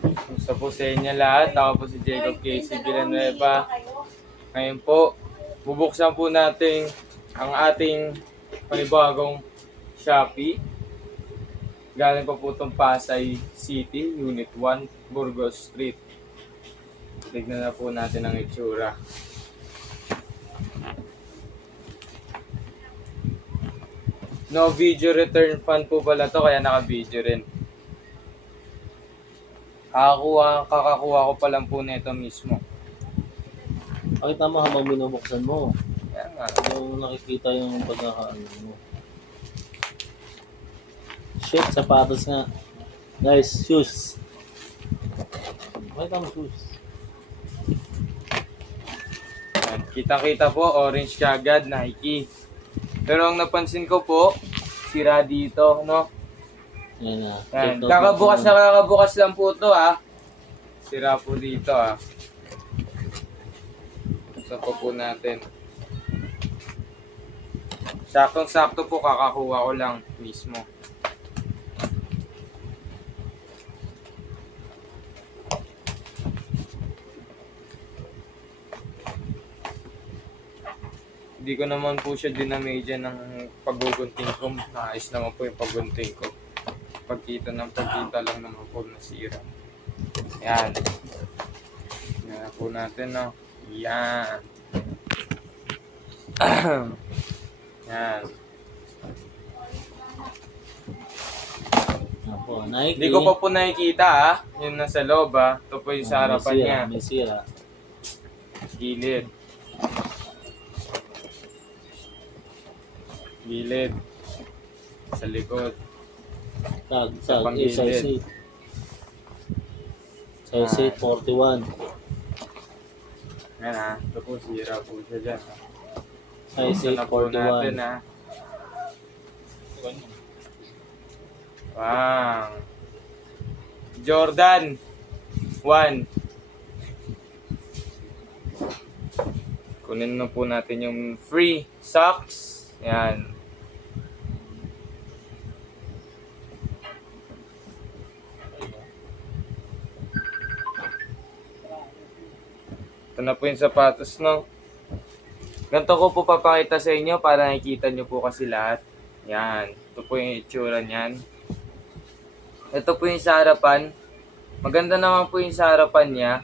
Kumusta po sa inyo lahat? Ako po si Jacob Casey Villanueva. Ngayon po, bubuksan po natin ang ating panibagong Shopee. Galing pa po itong Pasay City, Unit 1, Burgos Street. Tignan na po natin ang itsura. No video return fund po pala to, kaya naka-video rin. Kakakuha ko pa lang po nito mismo. Pakita mo habang binubuksan mo. Kaya nga. Yung nakikita yung pagkakaano mo. Shit, sapatos nga. Guys, shoes. Pakita mo shoes. Kita-kita po, orange kagad, Nike. Pero ang napansin ko po, sira dito, no? Yan na. Yan. Kakabukas lang po ito, ah. Sira po dito, ah. Buksan po natin. Saktong-sakto po, kakakuha ko lang mismo. Hindi ko naman po siya dinamage ng paggugunting ko. Naayos naman po yung paggunting ko. Pagkita lang naman po nasira. Yan. Yan po natin, no? Yan. Yan. Apo, Nike. Hindi ko pa po nakikita, ah. Yung nasa loob, ah. Ito po yung sa harapan niya. May sira. Gilid. Gilid. Sa likod. Tag, Sa panggilid. size 8. Size 8, 41. Yan, ah. Ito po, sira po siya dyan. Size 8, Na po natin, 41. ah. Wow. Jordan 1. Kunin na po natin yung free socks. Yan. Ito na po yung sapatos, no? Ganito ko po papakita sa inyo para nakikita nyo po kasi lahat. Yan. Ito po yung itsura niyan. Ito po yung sa harapan. Maganda naman po yung sa harapan niya.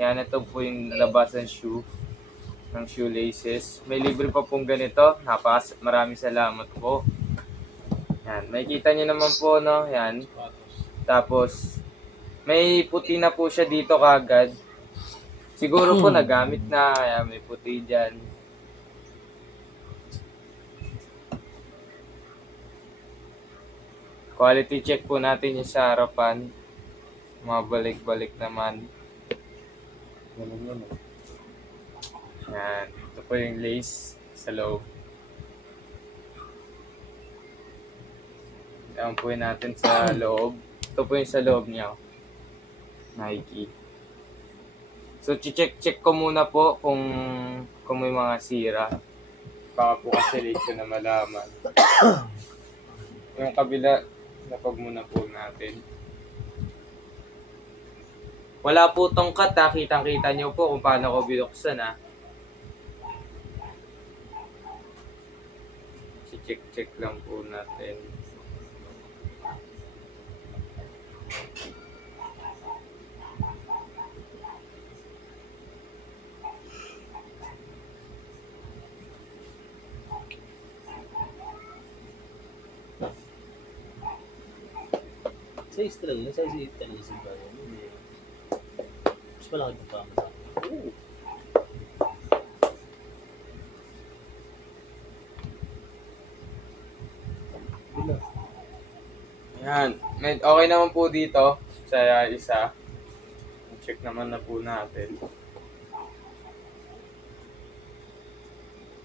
Yan, ito po yung labasan shoe. Ng shoelaces. May libre pa pong ganito. Maraming salamat po. Yan. Makikita nyo naman po, no? Yan. Tapos, may puti na po siya dito kagad. Siguro po nagamit na. Yan, may puti dyan. Quality check po natin yung sa harapan. Mabalik-balik naman. Yan. Ito po yung lace sa loob. Yan po natin sa loob. Ito po yung sa loob niya. Nike. So, check ko muna po kung may mga sira. Baka po kasi late ko na malaman. Yung kabila, napag muna po natin. Wala po tong cut, ha. Kitang-kita nyo po kung paano ko binuksan, ha. Check lang po natin. Size talaga. Size 8 talaga sa bayan. Mas malaki pa sa akin. Yan. Okay naman po dito sa isa. Check naman na po natin.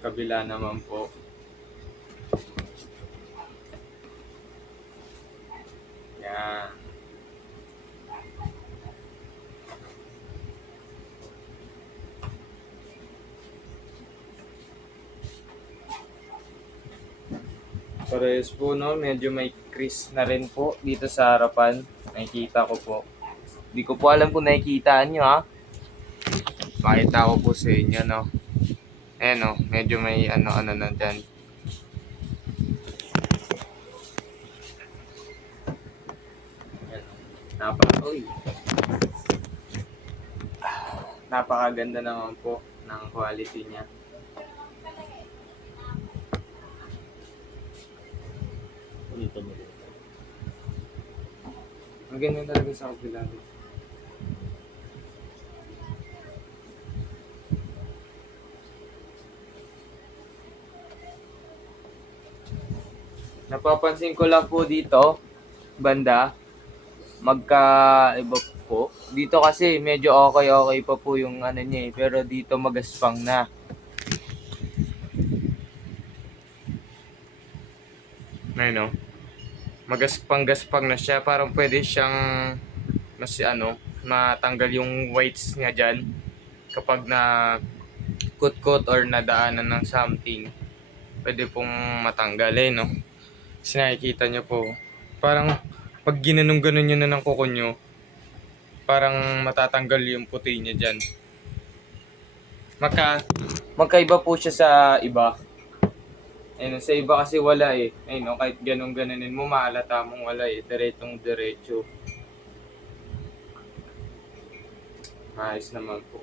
Kabila naman po. Yan. Parehas po, no? Medyo may crease na rin po dito sa harapan. Nakikita ko po. Di ko po alam kung nakikita nyo ha. Makita ko po sa inyo no. Ayan no, medyo may ano-ano na dyan. Uy. Napakaganda naman po ng quality niya. Dito mo rin. Ang ganda talaga sa kabila. Napapansin ko lang po dito, banda, magkaiba po. Dito kasi medyo okay pa po yung ano niya eh, pero dito magaspang na. Ayun no? Magaspang-gaspang na siya, parang pwede siyang mas matanggal yung whites niya dyan kapag na kut-kut or nadaanan ng something. Pwede pong matanggal eh no. Kasi nakikita nyo po, parang pag ginanong-ganon nyo na ng kuko nyo, parang matatanggal yung puti niya dyan. Magkaiba po siya sa iba. Ayun, sa iba kasi wala eh. Ayun, kahit ganun-ganunin mo, maalata mong wala eh. Diretso. Ayos naman po.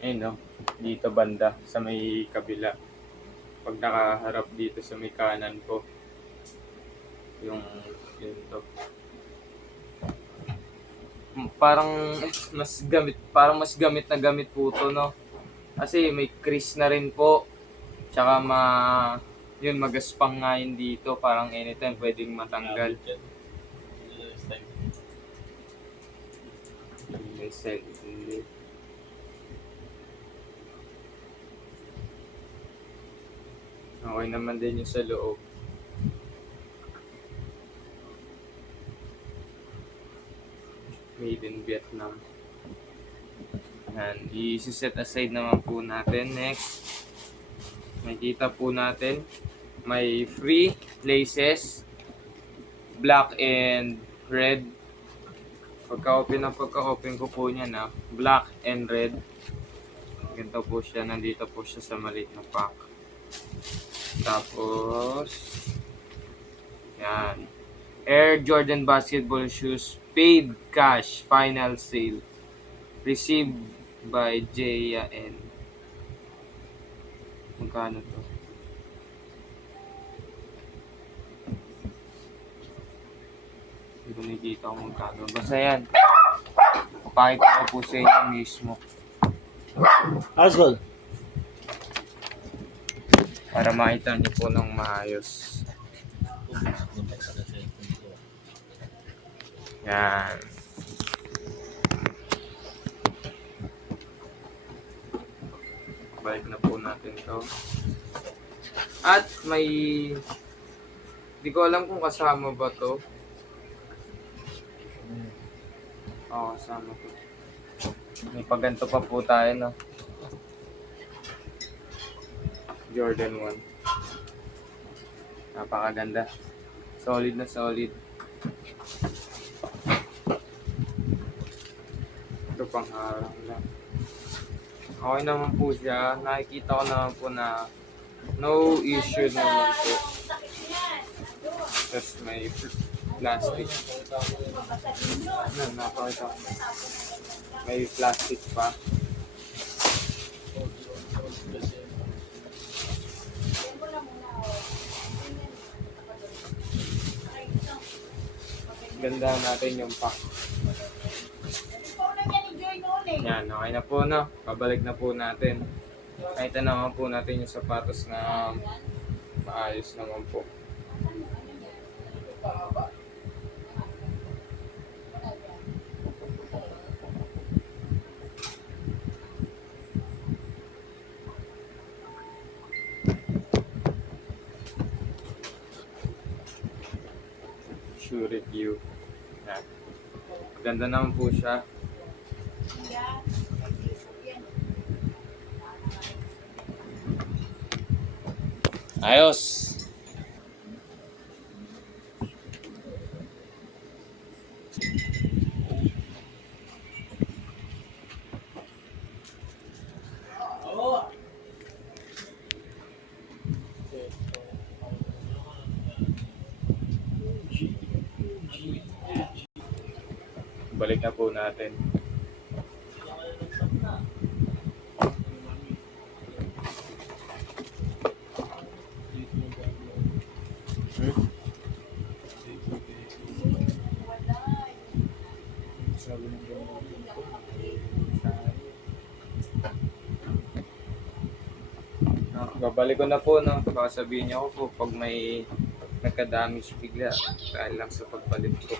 Ayun no, dito banda sa may kabila. Pag nakaharap dito sa may kanan ko, yung yun to. Parang mas gamit na gamit po to no. Kasi may crease na rin po. Tsaka yun magaspang nga yun dito, parang anytime pwedeng matanggal. Hindi. Okay naman din yung sa loob. Made in Vietnam. Yan, i-set aside naman po natin. Next, nakikita po natin may free laces, black and red. Pagka-open ko po niya na black and red. Ganito po siya, nandito po siya sa maliit na pack. Tapos yan, Air Jordan basketball shoes, paid cash, final sale, received by Jaya N. Magkano to? Hindi ko nakikita kung magkano. Basta yan, pakita ko po sa inyo mismo Asgol. para makita niyo po ng maayos. Yan. Balik na po natin to. At may, di ko alam kung kasama ba to. Oo, kasama to. May paganto pa po tayo no. Jordan 1. Napakaganda. Solid na solid. Ito pang harang lang. Okay naman po siya. Nakikita ko naman po na no issue naman po. Tapos may plastic. Napakita ko. May plastic pa. Ganda natin yung pack. Yan, okay na po no. Pabalik na po natin. Nakita naman po natin yung sapatos na maayos naman po. Sure review. Yan. Maganda naman po siya. Ayos. Babalik na po natin. Hmm? Sabi ng babalik ko na po, no? Baka sabihin niyo ako po pag may nagka-damage bigla dahil lang sa pagbalik ko.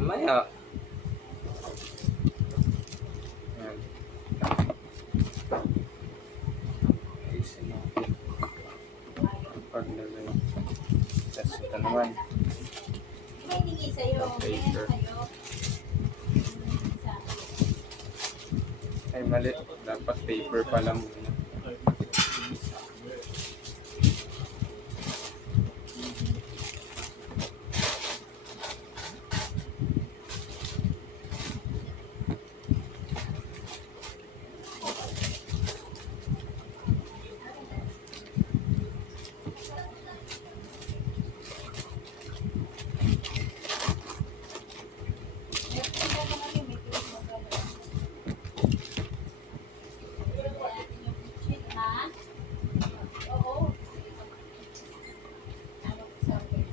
Mamaya. Ayan. Ayusin natin. Paglagay. Tapos ito naman. May hiningi sa'yo. Paper. Meron sa'yo. Ay, mali. Dapat paper pala muna.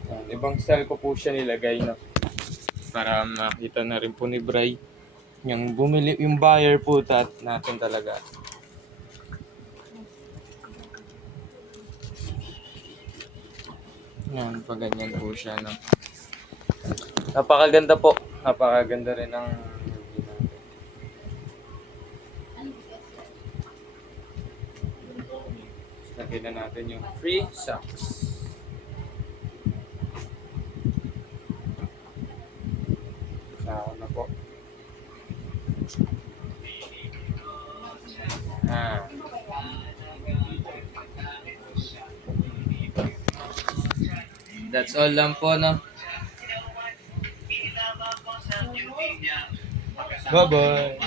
Ayan, ibang style ko po siya nilagay, no? Para makita na rin po ni Bray. Yung bumili, yung buyer po natin talaga. Yan, pag ganyan po siya, no? Napakaganda po. Napakaganda rin ng lagyan na natin yung free socks. Saka na po. That's all lang po, no? Bye-bye!